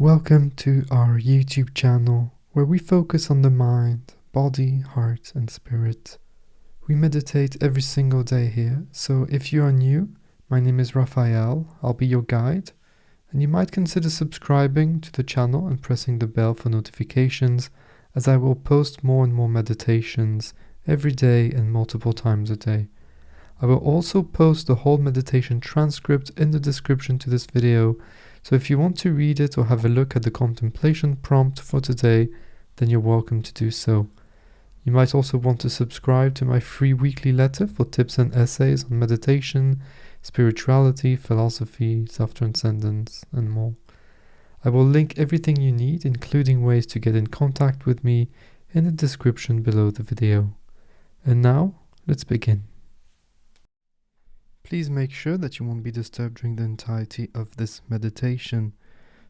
Welcome to our YouTube channel where we focus on the mind, body, heart and spirit. We meditate every single day here, so if you are new, my name is Raphael, I'll be your guide, and you might consider subscribing to the channel and pressing the bell for notifications, as I will post more and more meditations every day and multiple times a day. I will also post the whole meditation transcript in the description to this video, so if you want to read it or have a look at the contemplation prompt for today, then you're welcome to do so. You might also want to subscribe to my free weekly letter for tips and essays on meditation, spirituality, philosophy, self-transcendence, and more. I will link everything you need, including ways to get in contact with me, in the description below the video. And now, let's begin. Please make sure that you won't be disturbed during the entirety of this meditation.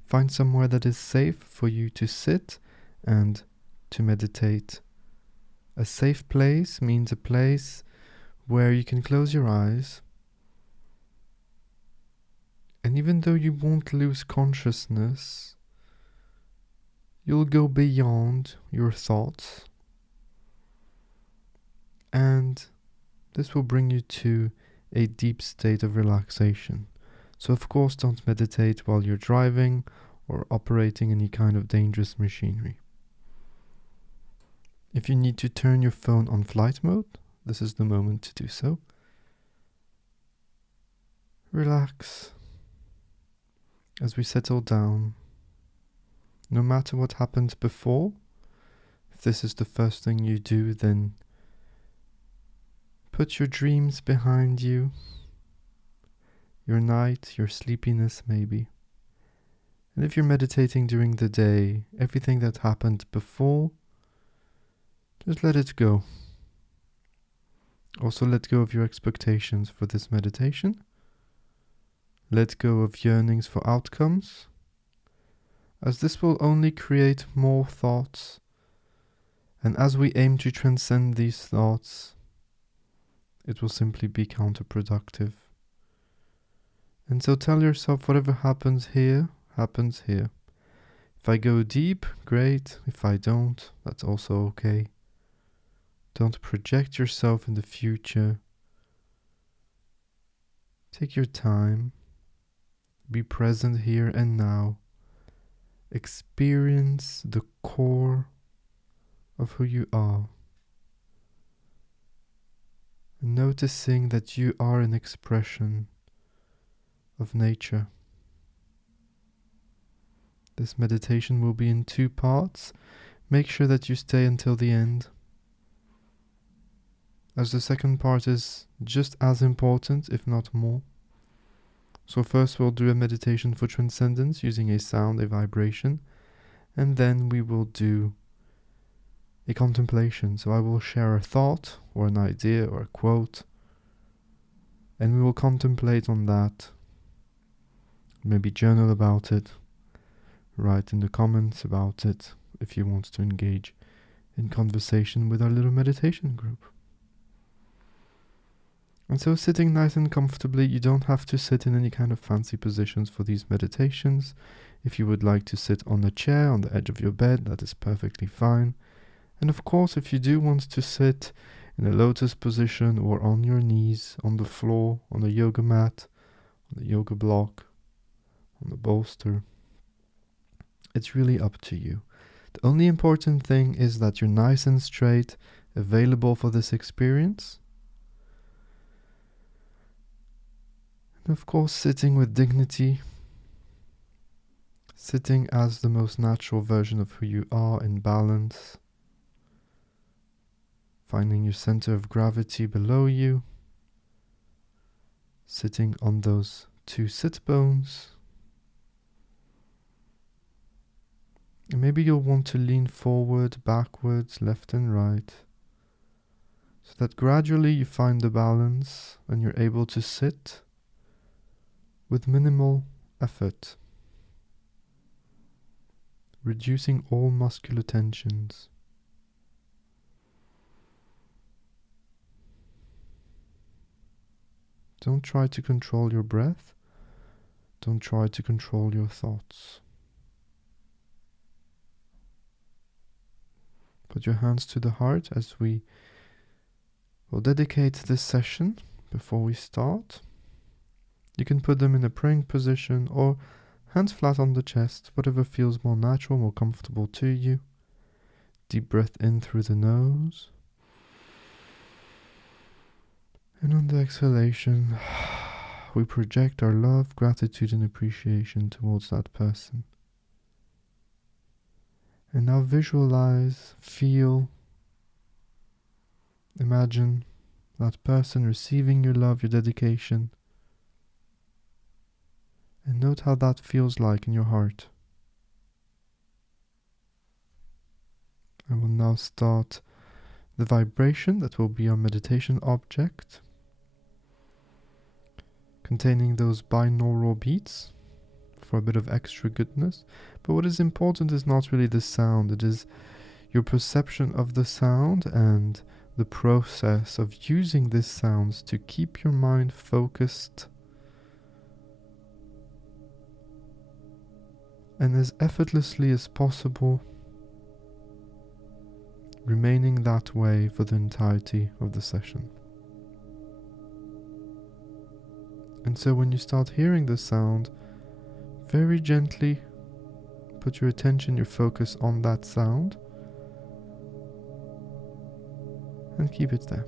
Find somewhere that is safe for you to sit and to meditate. A safe place means a place where you can close your eyes, and even though you won't lose consciousness, you'll go beyond your thoughts, and this will bring you to a deep state of relaxation. So of course don't meditate while you're driving or operating any kind of dangerous machinery. If you need to turn your phone on flight mode, this is the moment to do so. Relax as we settle down. No matter what happened before, if this is the first thing you do, then put your dreams behind you, your night, your sleepiness maybe. And if you're meditating during the day, everything that happened before, just let it go. Also let go of your expectations for this meditation. Let go of yearnings for outcomes, as this will only create more thoughts. And as we aim to transcend these thoughts, it will simply be counterproductive. And so tell yourself, whatever happens here, happens here. If I go deep, great. If I don't, that's also okay. Don't project yourself in the future. Take your time. Be present here and now. Experience the core of who you are. Noticing that you are an expression of nature. This meditation will be in 2 parts. Make sure that you stay until the end, as the second part is just as important, if not more. So first we'll do a meditation for transcendence using a sound, a vibration, and then we will do a contemplation. So I will share a thought or an idea or a quote, and we will contemplate on that. Maybe journal about it, write in the comments about it if you want to engage in conversation with our little meditation group. And so sitting nice and comfortably, you don't have to sit in any kind of fancy positions for these meditations. If you would like to sit on a chair on the edge of your bed, that is perfectly fine. And of course, if you do want to sit in a lotus position or on your knees, on the floor, on a yoga mat, on the yoga block, on the bolster, it's really up to you. The only important thing is that you're nice and straight, available for this experience. And of course, sitting with dignity, sitting as the most natural version of who you are, in balance. Finding your center of gravity below you, sitting on those 2 sit bones. And maybe you'll want to lean forward, backwards, left and right, so that gradually you find the balance and you're able to sit with minimal effort, reducing all muscular tensions. Don't try to control your breath. Don't try to control your thoughts. Put your hands to the heart as we will dedicate this session before we start. You can put them in a praying position or hands flat on the chest, whatever feels more natural, more comfortable to you. Deep breath in through the nose. And on the exhalation, we project our love, gratitude, and appreciation towards that person. And now visualize, feel, imagine that person receiving your love, your dedication. And note how that feels like in your heart. I will now start the vibration that will be our meditation object, containing those binaural beats for a bit of extra goodness. But what is important is not really the sound, it is your perception of the sound and the process of using these sounds to keep your mind focused and as effortlessly as possible remaining that way for the entirety of the session. And so when you start hearing the sound, very gently put your attention, your focus on that sound and keep it there.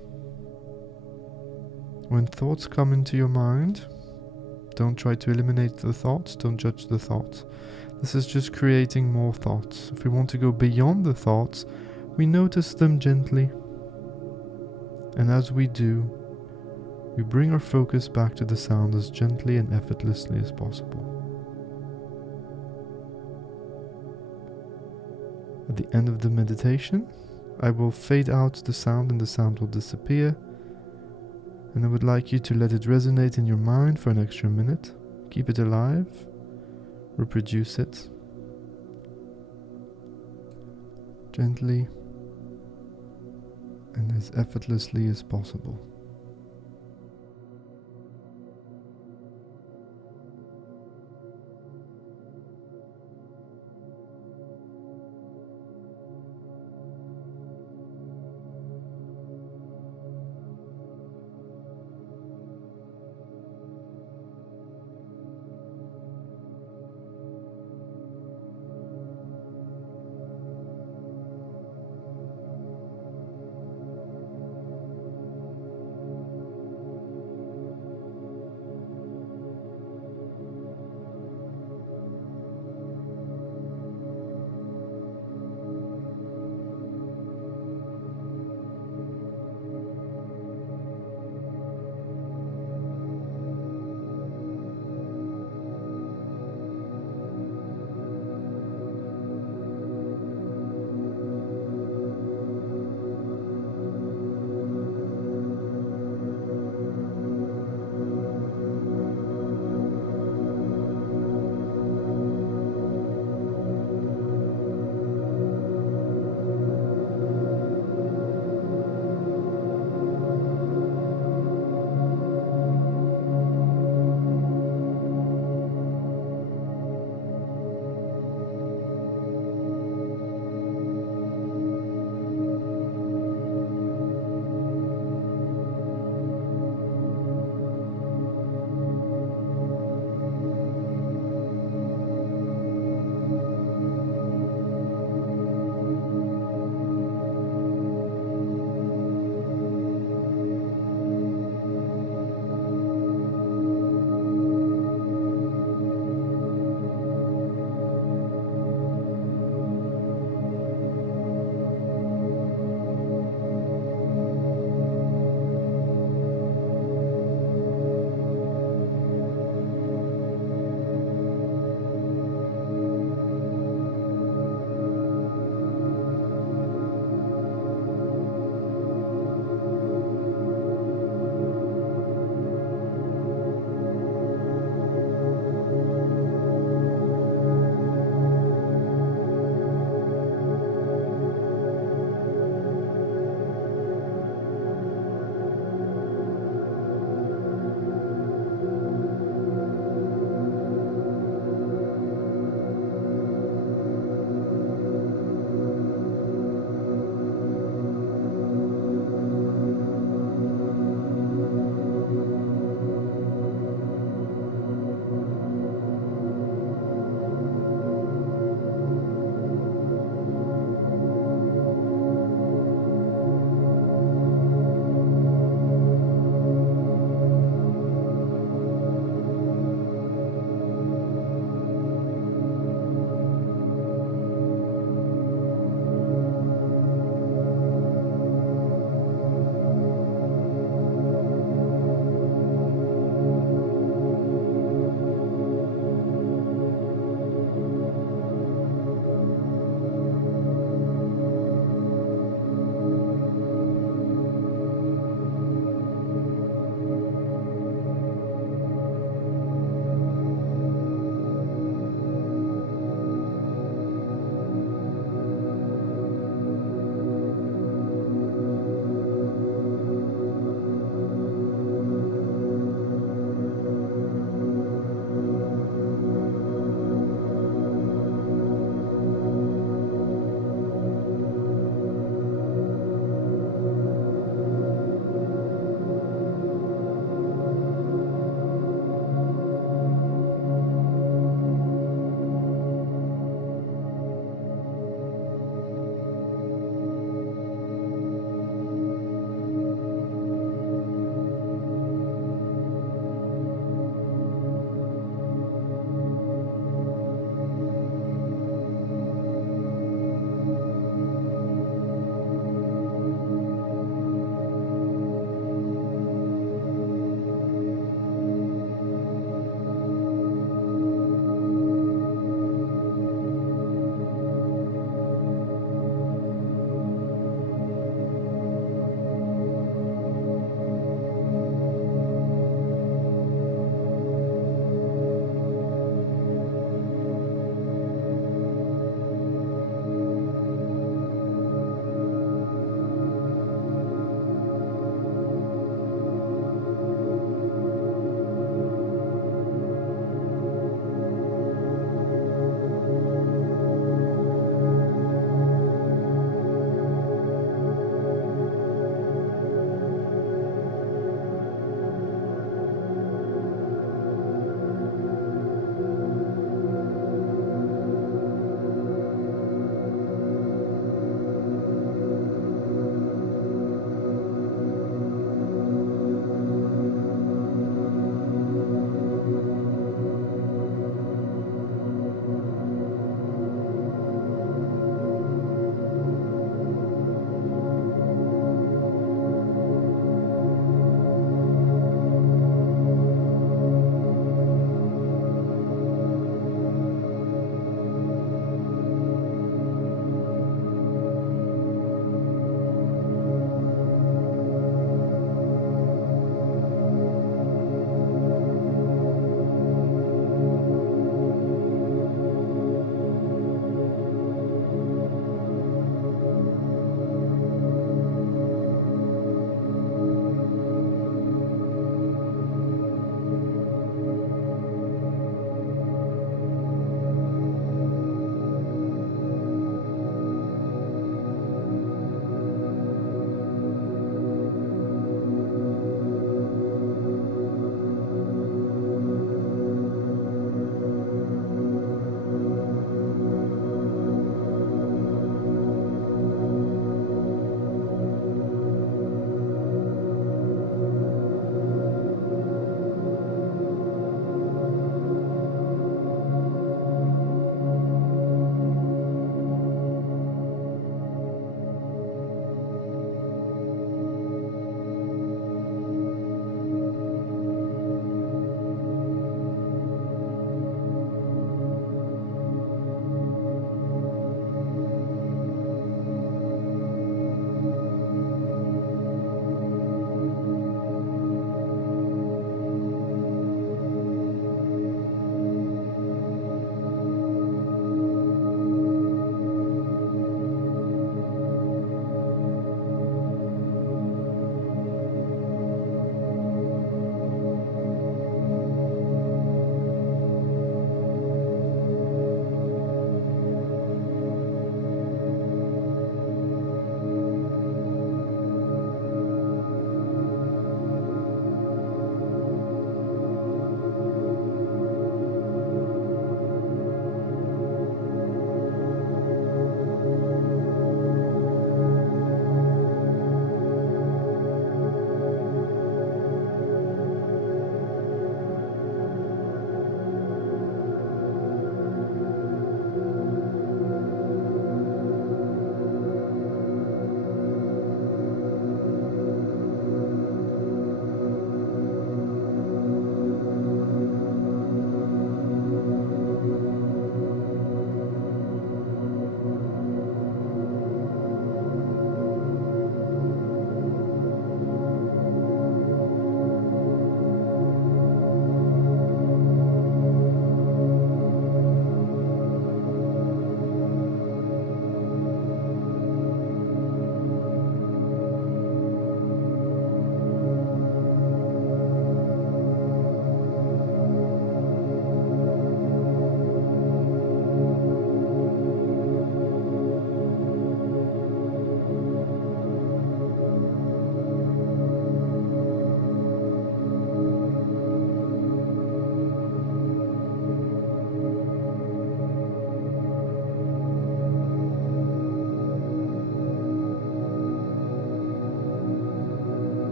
When thoughts come into your mind, don't try to eliminate the thoughts, don't judge the thoughts. This is just creating more thoughts. If we want to go beyond the thoughts, we notice them gently. And as we do, we bring our focus back to the sound as gently and effortlessly as possible. At the end of the meditation, I will fade out the sound and the sound will disappear. And I would like you to let it resonate in your mind for an extra minute. Keep it alive. Reproduce it. Gently and as effortlessly as possible.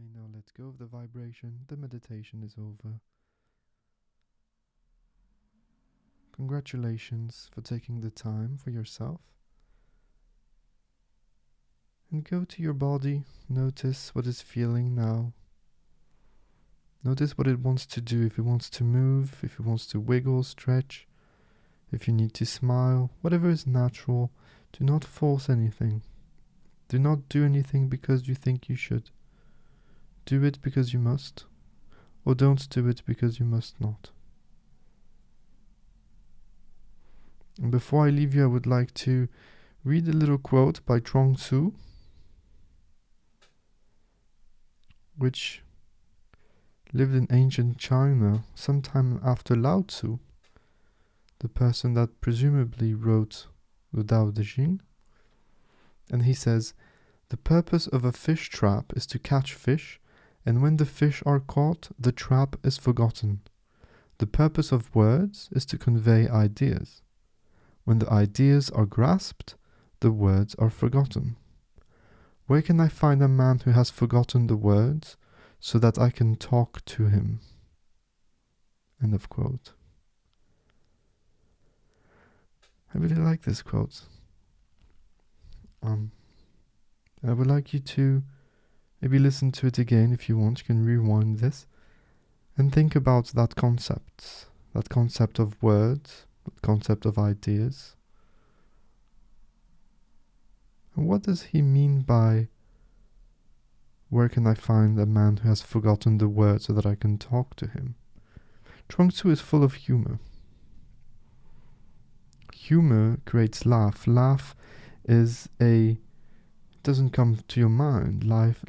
may now let go of the vibration. The meditation is over. Congratulations for taking the time for yourself. And go to your body. Notice what it's feeling now. Notice what it wants to do. If it wants to move, if it wants to wiggle, stretch, if you need to smile, whatever is natural. Do not force anything. Do not do anything because you think you should. Do it because you must, or don't do it because you must not. And before I leave you, I would like to read a little quote by Chuang Tzu, which lived in ancient China sometime after Lao Tzu, the person that presumably wrote the Tao Te Ching. And he says, "The purpose of a fish trap is to catch fish, and when the fish are caught, the trap is forgotten. The purpose of words is to convey ideas. When the ideas are grasped, the words are forgotten. Where can I find a man who has forgotten the words, so that I can talk to him?" End of quote. I really like this quote. I would like you to maybe listen to it again if you want. You can rewind this and think about that concept of words, that concept of ideas. And what does he mean by, where can I find a man who has forgotten the words so that I can talk to him? Chuang Tzu is full of humor. Humor creates laugh. Laugh doesn't come to your mind. Laughter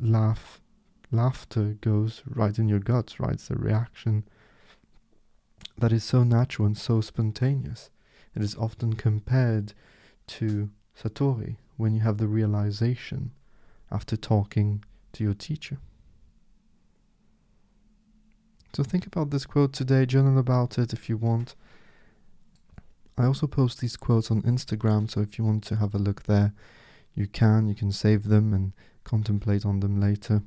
goes right in your guts, right? It's a reaction that is so natural and so spontaneous. It is often compared to Satori, when you have the realization after talking to your teacher. So think about this quote today, journal about it if you want. I also post these quotes on Instagram, so if you want to have a look there, you can save them and contemplate on them later.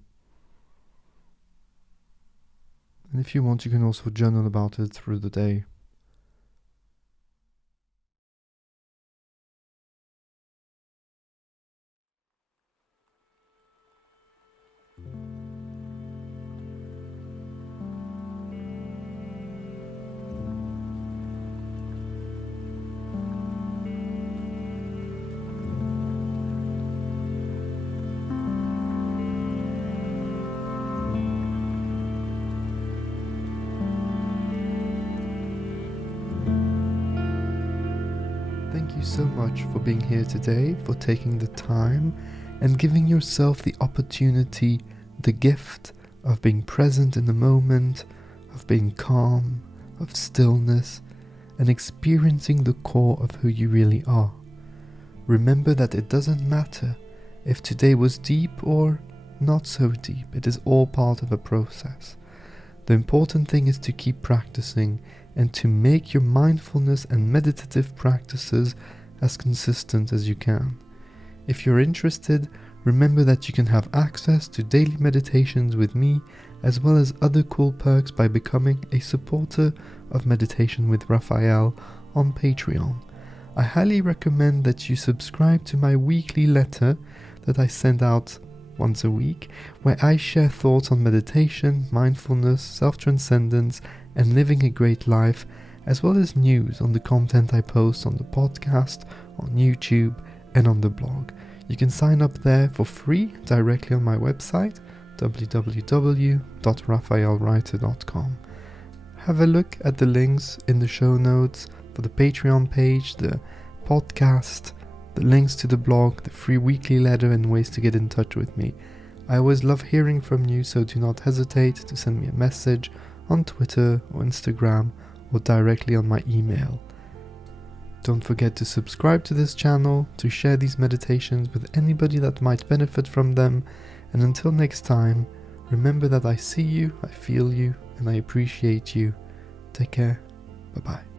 And if you want, you can also journal about it through the day. Thank you so much for being here today, for taking the time and giving yourself the opportunity, the gift of being present in the moment, of being calm, of stillness, and experiencing the core of who you really are. Remember that it doesn't matter if today was deep or not so deep. It is all part of a process. The important thing is to keep practicing and to make your mindfulness and meditative practices as consistent as you can. If you're interested, remember that you can have access to daily meditations with me, as well as other cool perks by becoming a supporter of Meditation with Raphael on Patreon. I highly recommend that you subscribe to my weekly letter that I send out once a week, where I share thoughts on meditation, mindfulness, self-transcendence, and living a great life, as well as news on the content I post on the podcast, on YouTube, and on the blog. You can sign up there for free directly on my website, www.raphaelwriter.com. Have a look at the links in the show notes for the Patreon page, the podcast, the links to the blog, the free weekly letter, and ways to get in touch with me. I always love hearing from you, so do not hesitate to send me a message on Twitter or Instagram or directly on my email. Don't forget to subscribe to this channel, to share these meditations with anybody that might benefit from them, and until next time, remember that I see you, I feel you, and I appreciate you. Take care. Bye-bye.